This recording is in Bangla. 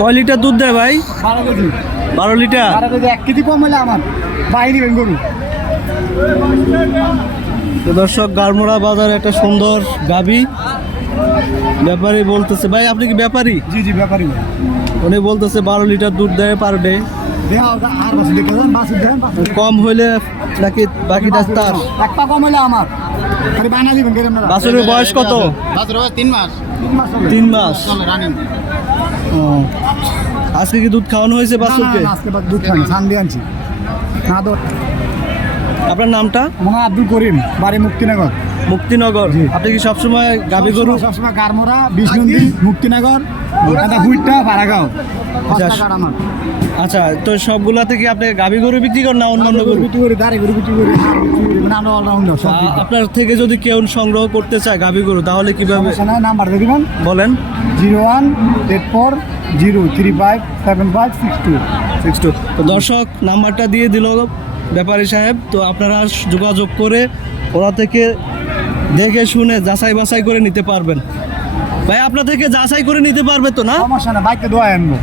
কয় লিটার দুধ দেয় ভাই? 12 লিটার। 1 কেজি কম হলে আমার বাইরে বেন গরু। তো দর্শক, গারমোড়া বাজারে একটা সুন্দর গাবি ব্যাপারী বলতেছে, ভাই আপনি কি ব্যাপারী? জি জি ব্যাপারী। উনি বলতেছে 12 লিটার দুধ দেয় পার ডে। আর বাসু দেখেন, বাসু দেখেন, কম হইলে নাকি বাকিটা তার? এক পা কম হলে আমার খালি বানা দিবেন কেন আপনারা? বাছুরের বয়স কত? বাছুর বয়স 3 মাস। 3 মাস। চলে রানিং। ও, আজকে কি দুধ খাওয়ানো হয়েছে বাছুরকে? না, আজকে দুধ খান সান দিয়ে আনছি। না তো আপনার নামটা? মোহাম্মদ আব্দুল করিম, বাড়ি মুক্তিনগর। মুক্তিনগর। জি। আপনি কি সবসময় গাবি গরু? সবসময় গারমোড়া, বিষ্ণুন্দি, মুক্তিনগর, হুইটটা, ভাড়াগাঁও। আমার আচ্ছা, তো সবগুলাতে কি আপনি গাবি গরু বিক্রি করেন না অন্যান্য গরু? বিক্রি করি, দাঁড়ি গরু বিক্রি করি, হাড় বিক্রি করি, মানে আমরা অলরাউন্ডার সব দিক দিয়ে। আপনার থেকে যদি কেউ সংগ্রহ করতে চায় গাবি গরু, তাহলে কিভাবে? সমস্যা নাই, নাম্বার দিয়ে দিবেন বলেন। 0184057562। তো দর্শক, নাম্বারটা দিয়ে দিল ব্যাপারী সাহেব। তো আপনারা যোগাযোগ করে ওরা থেকে দেখে শুনে যাচাই বাছাই করে নিতে পারবেন। ভাই আপনার থেকে যাচাই করে নিতে পারবে তো না? সমস্যা না, বাইকটা দোয়া আনবো।